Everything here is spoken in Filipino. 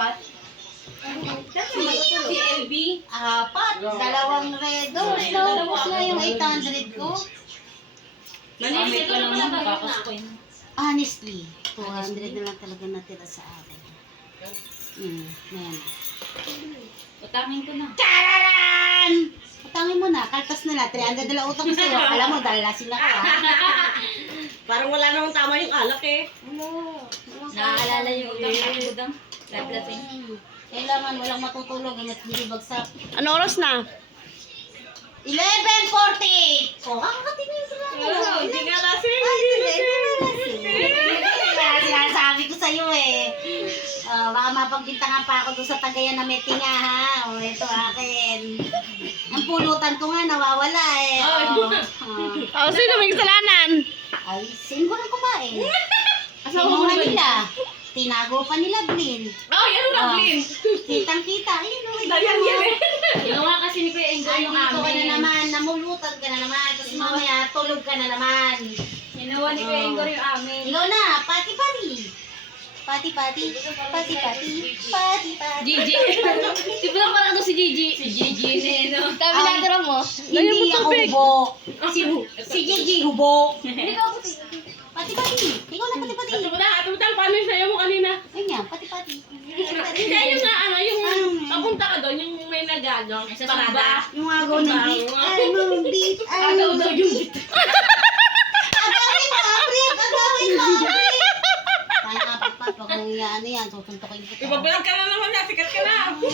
apat. Si LB. Apat. Dalawang redos. Tapos nga yung 800 ko. Nanilisit ko naman ang bakas ko yun. Honestly, 200 na lang talaga natira sa akin. Ayan. Utangin ko na. Tararan! Utangin mo na, kaltas na lang. 300 na lang utang ko sa'yo. Alam mo, dalasin na ka. Parang wala namang tama yung alak eh. Naaalala yung utang ko budang. Laplasing. Kailangan walang matutulog hanggat hindi bagsak. Ano oras na? 11:40! Oh, kakakatingin ko lang. Hindi nga lasing. Sinasabi ko sa'yo eh. Baka mapagbintangan pa ako doon sa Tagayan na may tinga ha. O, ito akin. Ang pulutan ko nga nawawala eh. Sino may kasalanan? Ay, sino nang kumain? Kinuha nila. Tinago pa nila, Blin. Ay, ano na, Blin? Kitang-kita. Ayun, Dayan yan eh. Ginawa kasi ni Kuya Enjoy yung dito ka na amin. naman, namulutan ka na naman. Tapos mamaya, tulog ka na naman. Ginawa ni Kuya Enjoy yung amin. Ikaw na, pati-pati. Pati-pati, pati-pati, pati-pati. Gigi. Di ba lang parang si Gigi? Si Gigi na no. Tabi na mo. Hindi ako hubo. Si Gigi hubo. Hindi ka ako. Pati-pati. Ikaw na pati-pati. Atutang, paano yung sayo mo kanina? Ganyan, pati-pati. Hindi, yung nga, ano, yung papunta ka doon, yung may nagano, Sa parada. Yung agaw ng beat. Ay, mong beat. Ay, Agaw mong daw yung beat. Agawin mo, April. Agawin mo, April. Kaya nga, Pat, wag mong ano yan. Tutuntukin kita. Ibablog ka na naman na, sikat ka na. Naku,